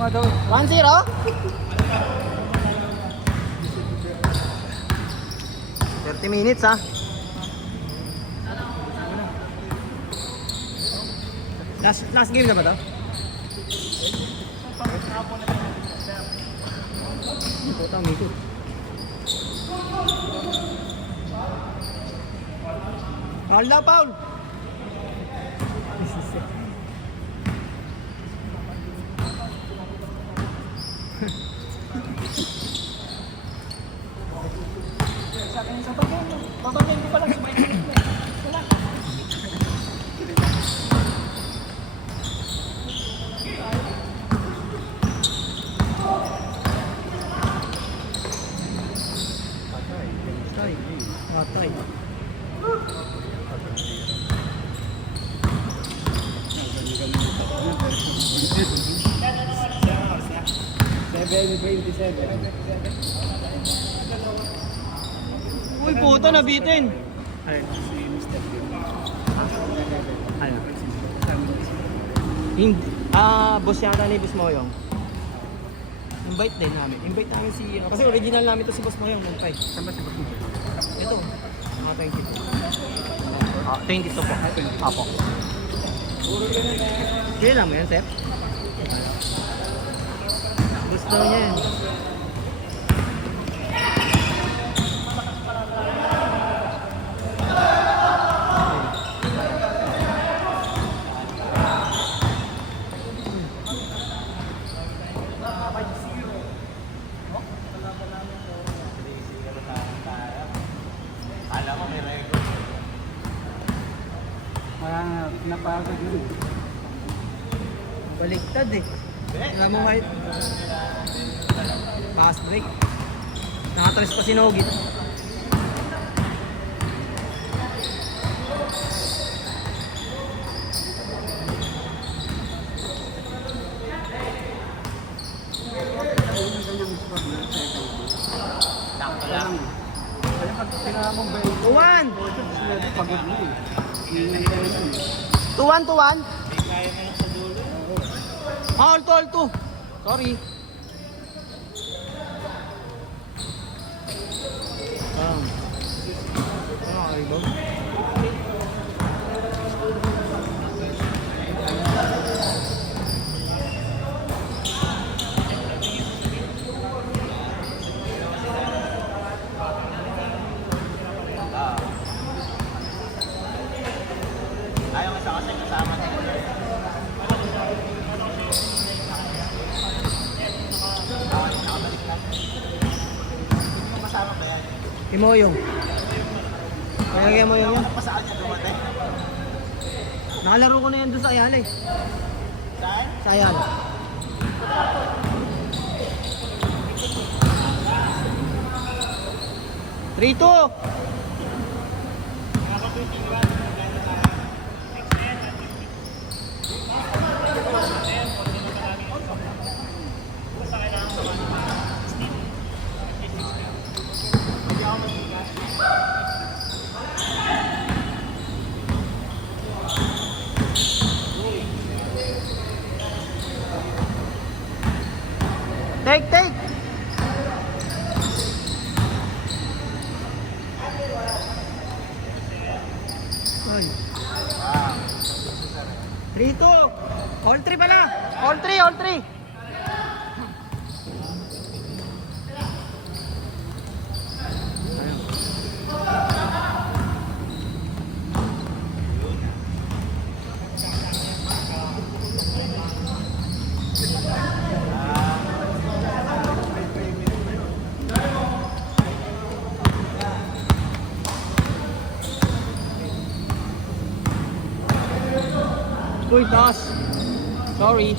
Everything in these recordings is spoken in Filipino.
nga daw. 1-0? 30 minutes ha. Last game na ba to? Puta, mikot. Alda, Paul! Babagyan ko pa lang sa bike. Wala. Patay. Uy, puto, nabitin. Ano? Boss yata ni Boss Moyong. Invite din namin. Invite namin si... kasi original namin to si Boss Moyong. Mumpay. Saan ba si Boss Moyong? Ito. Mga 22. 22 po. Apo. Kaya lang mo yan, Seth? Gusto niya yan. Parang napagod yun. Baliktad eh. Alam mo kahit fast break. Nakatrace pa si Nogit. Kaya pag tinaka mong bayo, 2-1! pagod mo eh. 2-1. All to. Sorry. Okay, Bob. Ayaw isa kasi kasama na yun. Nakabalik lang. Kasama ba yan? Imoyong. Kaya mo yun. Pa saan niya dumatay? Nakalaro ko na yan doon sa Ayala eh. Saan? Sa Ayala. Rito! Take! Ay. 3-2! All 3 pala! All 3! Uy, taas! Sorry.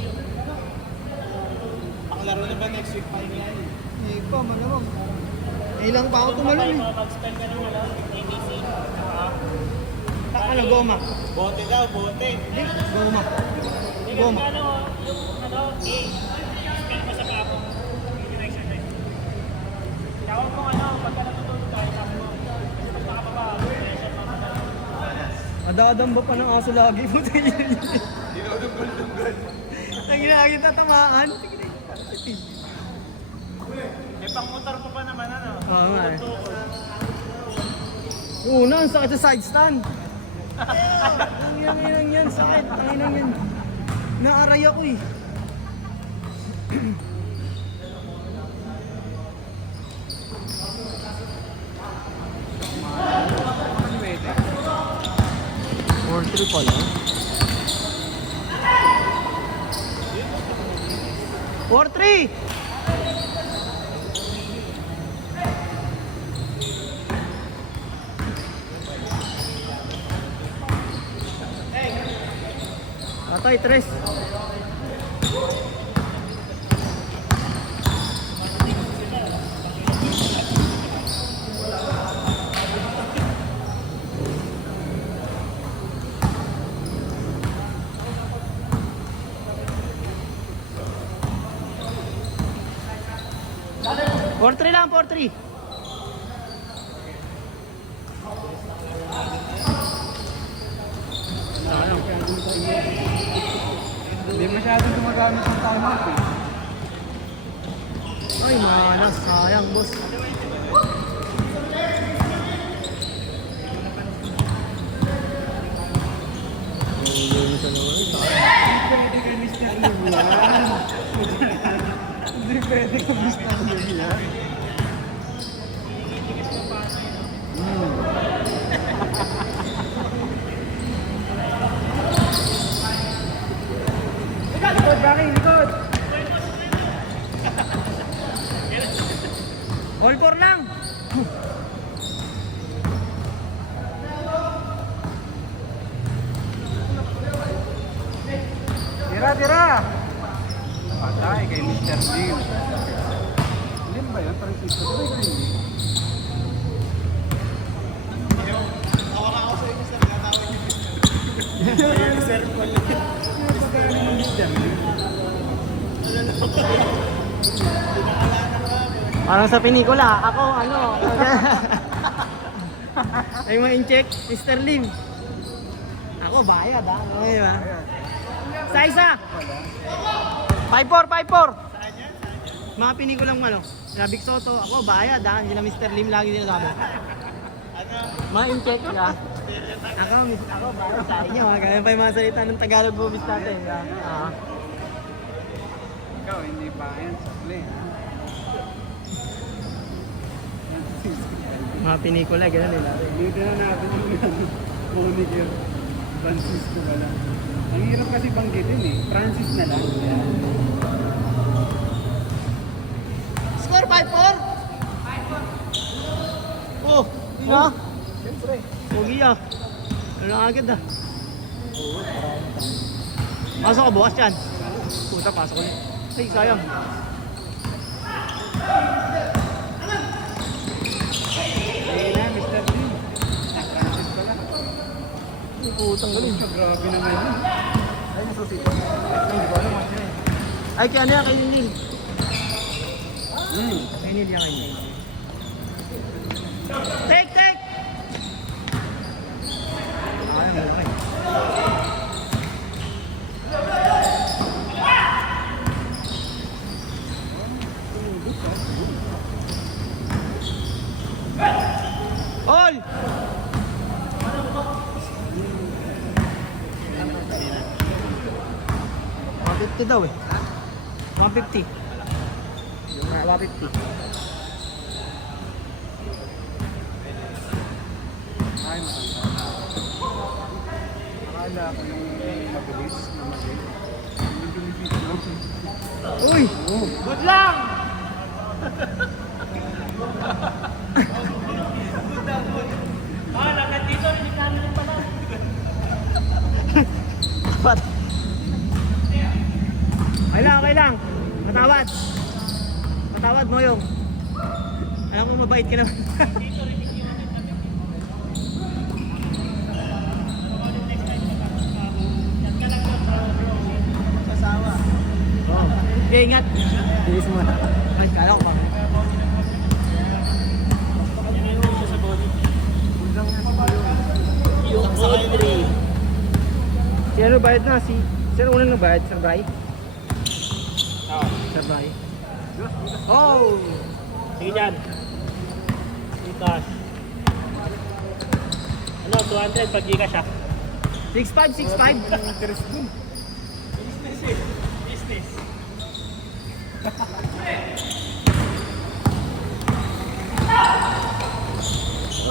Pakalaro na ba next week pa yan? Eh pa, malamang. Ilang pa ako tumalon eh. Mag-spell ka ng ABC. Ano, goma? Bote daw, bote. Goma. Goma. Spell mo sa kapo. Yung exercise. Tawag mo pagka natutulog tayo, sabi mo. Pag nakababa, pressure mo. Adadamba pa ng aso lagi mo. Dinodunggal-dunggal. Ang ginagin tatamaan. May pang-motor pa pa naman ano. Oo nga eh. Una, ang sakit sa side stand. Ang yan, sakit. Ang yan. Naaray ako eh. Pwede. 4-3 pala. 4-3! Atay, 3. Four three lang, 4-3. Hindi masyadong gumagamit ng timeout eh. Ay, malas. Sayang, boss. Pwede ka Mr. Lim yan. Hindi pwede ka Mr. Lim yan. Likod, Baki, likod! All 4 lang. Tira, tira! Patay kay Mr. Lim. Lim ba yan? Francisco? Ito ba yung Lim? Parang sa pelikula, ako ano. Ay mo in-check, Mr. Lim. Ako bayad ah. Okay ba? Sa isa. 5-4, 5-4. Mga pelikulang ano, na Big Soto, ako bayad ah. Hindi na Mr. Lim lagi sinasabi. Mga in-check ka. Ako bayad sa inyo ha. Ganyan pa yung mga salita ng Tagalog bubis natin. Ikaw, hindi pa yan. Sakli, ha? Mga pelikula, gano'n nila. Dito na natin yung Moniker. Francisco pala. Ang hirap kasi banggitin eh. Francis na lang. Score 5-4? Oh, hindi na. Siyempre. Pogi ah. Ano agad ah. Pasok ka bukas yan. Puta, pasok ulit. Ay, sayang. Ayun na, Mr. Lim. Francis pala. Putang galing. Grabe naman yun. Ay, nasusito. Hindi ko alam ano yun. Ay, kaya ano yan kay Nil. Hmm. Kay Nil yan kay Nil. Take! Ay, malaki. All! 150 daw eh. 150. 150. Ay, matanda. Akala ko yung mabilis na mabilis. Yung dumibig. Uy! Good lang! Lagat dito, nilikano rin pala. Dapat. Okay lang. Matawad. Matawad mo yung. Alam ko mabait ka naman. Sasawa. Oh. Okay, ingat. Bilis mo na. Ay, kala ko pa. Yung sa country. Si ano bayad na? Si ano unang nagbayad? Sir Bray? Oo. Sabay. Oh! Sige dyan. Gcash. Ano, 200 pag Gcash ah. 6'5", 6'5". Interest dun. Business eh. Business.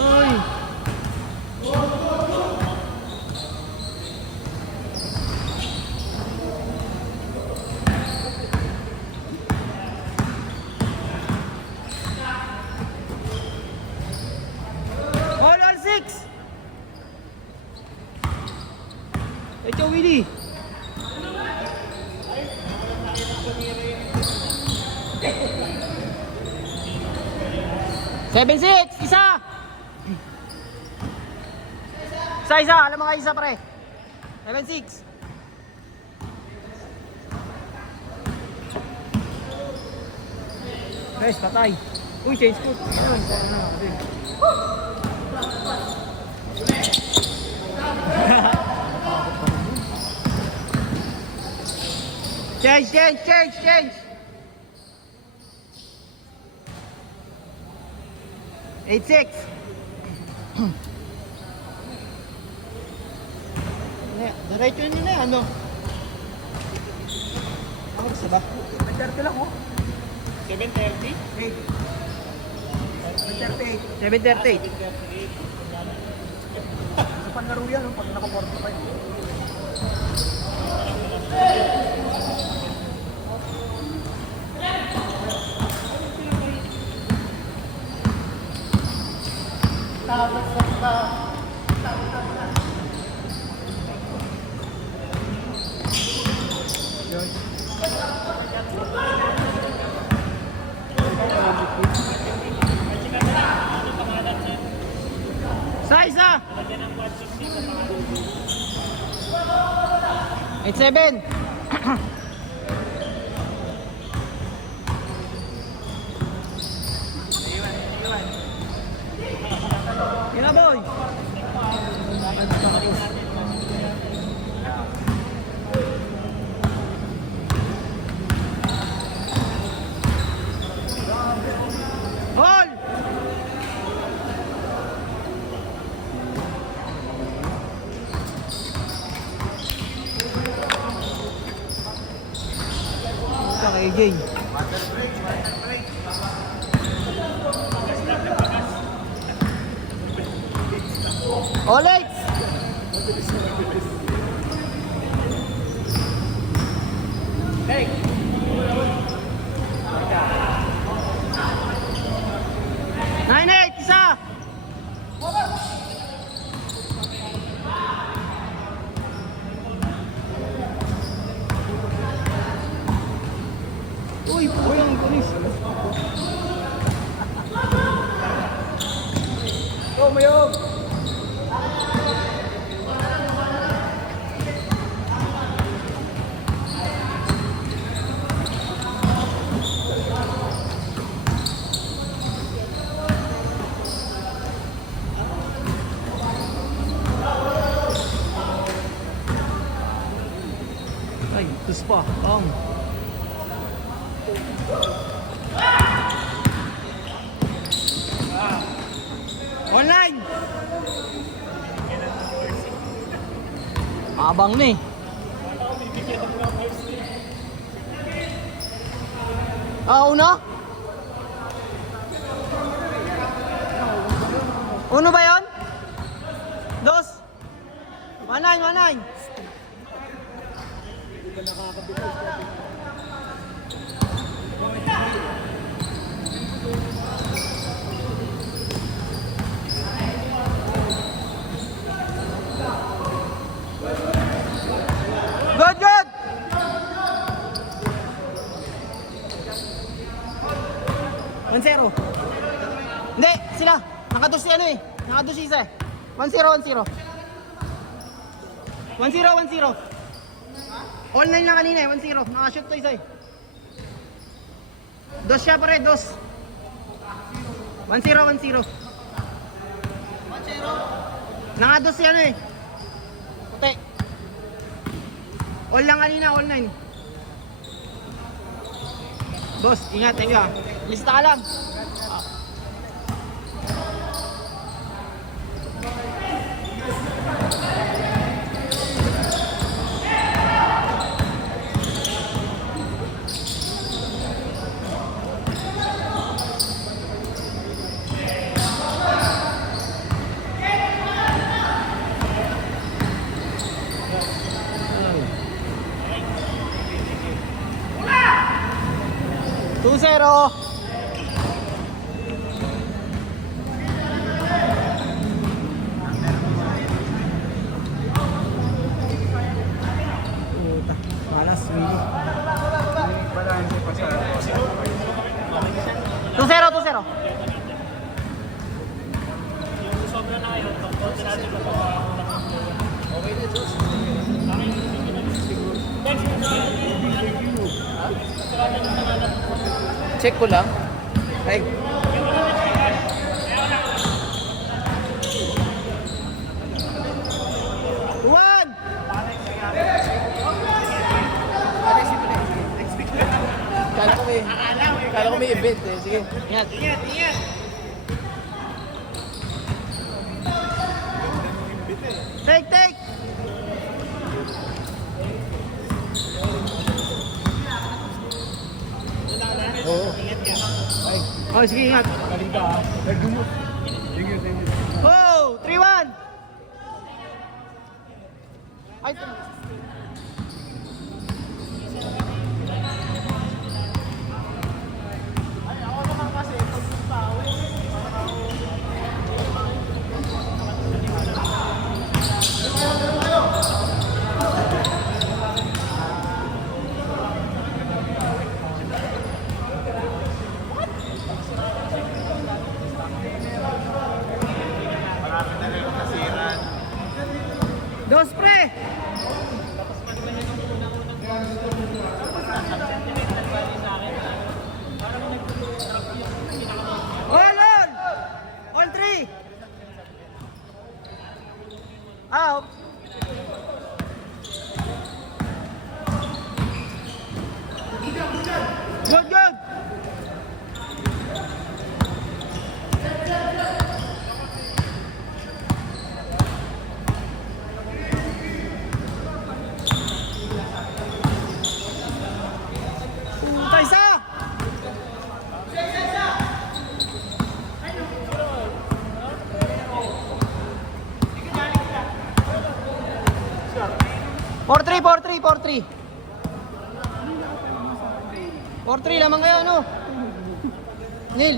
Ay! All 6! Ito, Willie! Seven, six! Isa! Isa! Alam mo kayo isa, pre. 7-6. Guys, patay. Uy, change foot. Ayun, change! 8-6. Diretso nyo na ano? Ako gusto ba? Nag-30 lang oh. 730? 7:38. Sa panlaro yan, pag naka-45. Isa! 8-7. Kina boy. Hold! AJ. Olet! Hey! 9-8, isa! Uy, ang pulis. Oh, mayog! Ay, tus pa. Online! Abang na eh. Una? Uno ba yun? Dos? 1-9. Good! 1-0. Hindi, sila. Nakados si ano eh. Nakados si isa eh. 1-0. 1-0. All 9 na kanina eh. 1-0. Nakashoot to isa eh. Dos siya pare, dos. 1-0. Nakados si ano eh. Puti. All lang kanina, all 9. Boss, ingat, thank you ah. Lista ka lang. Two zero. Puta, malas, Willy. Balance pa sa... 2-0, 2-0. Yung sobra na ngayon, konti natin magpapakakulang ng okay na, Diyos. Check ko lang. Ay, One! kala ko may event eh. Sige. Ingat. Take! Oo. Oh, sige, ingat. Galing ka ah. Nagdumot. Sige, sige. Oh, 3-1. Ay, dos pre. All three. Out. Good. Isa. Four three. 4-3 lamang kayo, ano? Neil.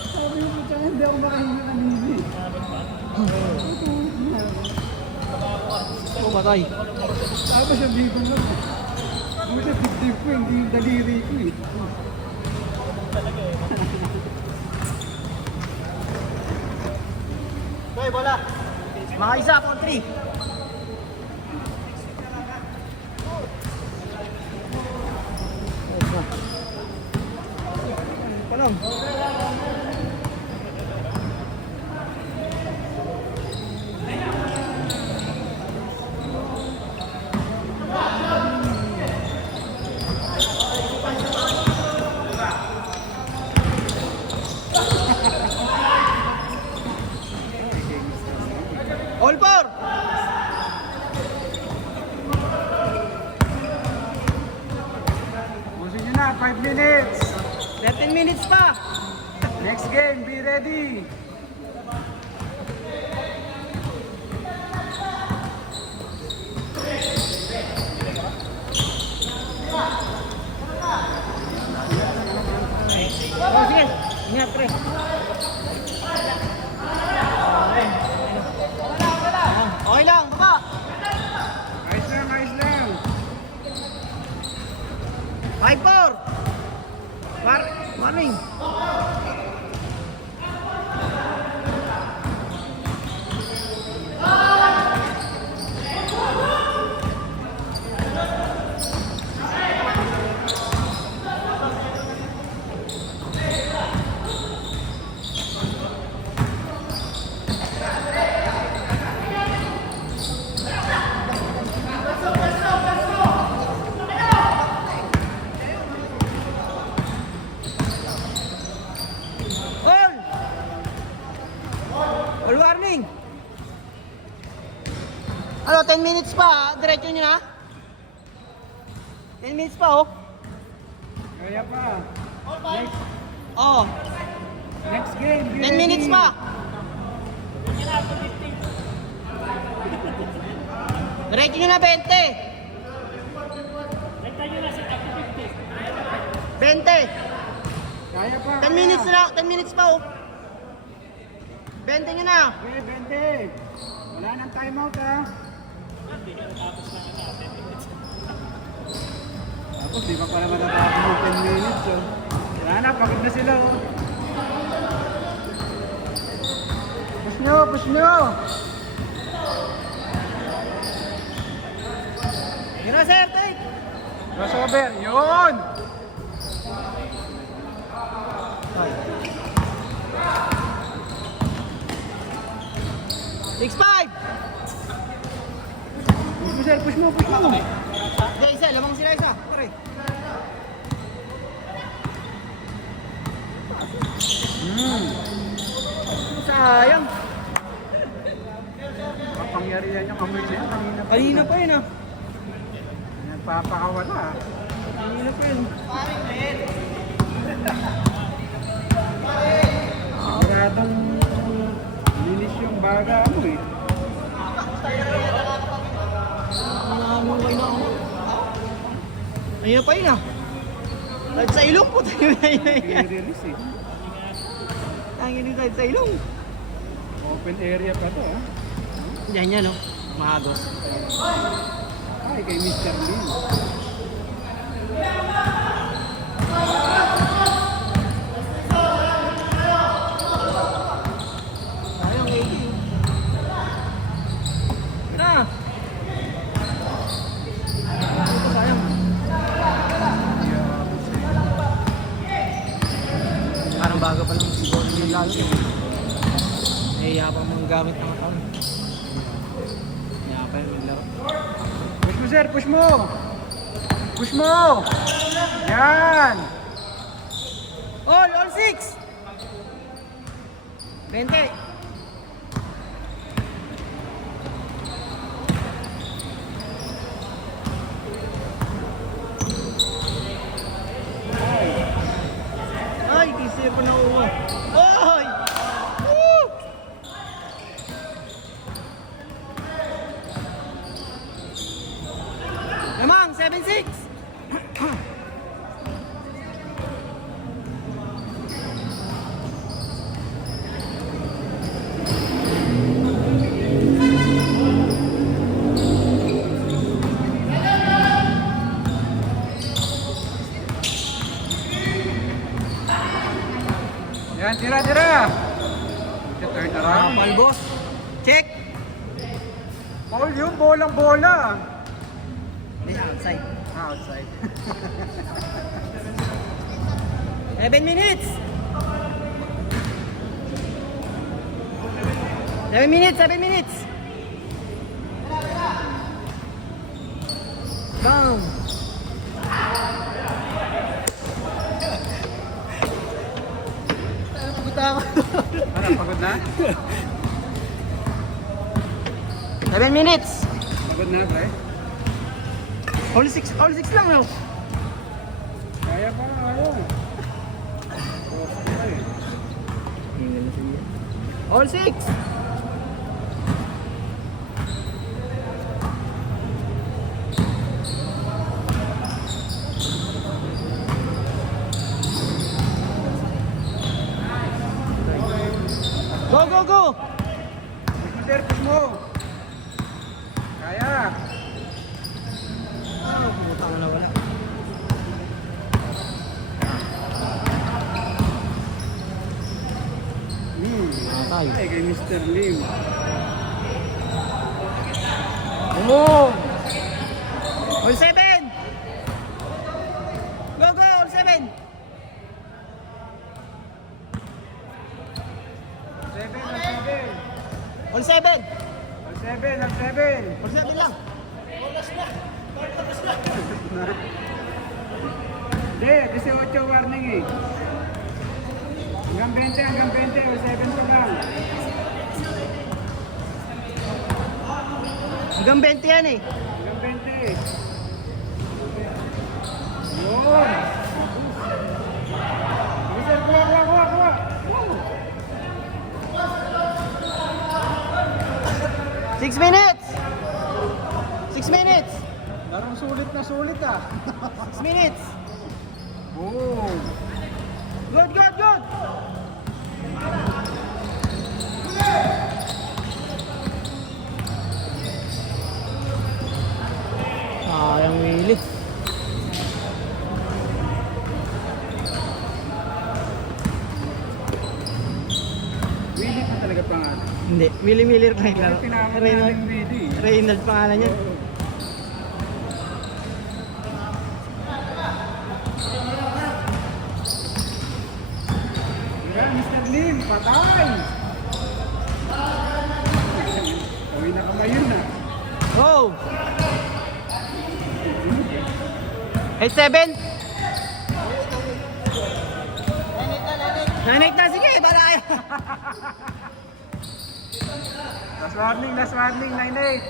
Sabi mo po hindi ako makahinga kanina. Oh, patay. Sabi siya dito lang. Sabi siya dito ko, hindi yung daliri ko eh. Okay, bola. Mga isa, 4-3. Panong. All four. Pusin nyo na, 5 minutes. 13 minutes pa. Next game, be ready. Oh, sige. Ingat, pre. Okay lang, baba. Ayos lang. 5-4. Warning. Ano, 10 minutes pa, diretso nyo na? 10 minutes pa, oh. Kaya pa. Next, Oo, next game. 10 minutes pa. Diretso nyo na 20. Nagtayo na si Taki 50. 20. Kaya pa. 10 minutes na, 10 minutes pa, oh. 20 nyo na. Okay, 20. Wala nang timeout ha. Tapos di pa pala matatapos yung 10 minutes oh. Wala na, pagod na sila oh. Push nyo, push nyo. Yun na, sir, take. Crossover, yun. Six, 5. Push mo sir, push mo, push mo. Hindi, isa, lamang sila isa. Pare. Sayang. Kapangyarihan yung amoy niya. Kanina pa yun, ah. Nagpapakawala ah. Kanina pa yun. Siguradong linis yung baga mo eh. Namamungay na ako. Kanina pa yun, ah. Kahit sa ilong po tayo na yun. I-release eh. Tangin din kahit sa ilong. Open area pa to ah. Yan yan, no? Mahagos. Ay, kay Mr. Lee. Sayang, 80. Tira! Ito, sayang. Parang bago pa lang siguro yung lalo. Nahiya pa mong gamit ng account. Nahiya pa yung laro. Push mo sir, push mo! Push mo! Yan! All 6! 20! Ay, kasi ako na uwa. Ay! Woo! Lamang, 7-6! Yan, tira, tira! Turn around. Kapal, boss. Check! Ball yun, bolang bola. Hindi, outside. Outside. 7 minutes! 7 minutes, 7 minutes! Down! Pagod ako. Ano, pagod na? 7 minutes! Pagod na, pre? All 6 lang, no? Kaya pa, kaya. Okay. All 6! Go, go, go! Push mo, sir, push mo. Kaya. Putang na wala. Atay. Ay, kay Mr. Lim. Boom! All 7! Go, go! All 7! 7, All 7! 7, 7. All 7 lang! Hindi, 18 warning eh. Hanggang 20, hanggang 20. O 7 pa lang. Hanggang 20 yan eh. Hanggang 20. Yun. Sige sir, kuha. 6 minutes! 6 minutes! Larong sulit na sulit ah. 6 minutes! Boom. Good! Sayang Willie. Willie pa talaga pangalan. Hindi, Willie Miller pa yung laro. Tinawag Reynolds. natin Willie. Reynolds pangalan niya. Yan, Mr. Lim, patay! Kami na kamay yun ah. Oh! 8-7. 9-8 na, sige, para kayo. Last warning, 9-8.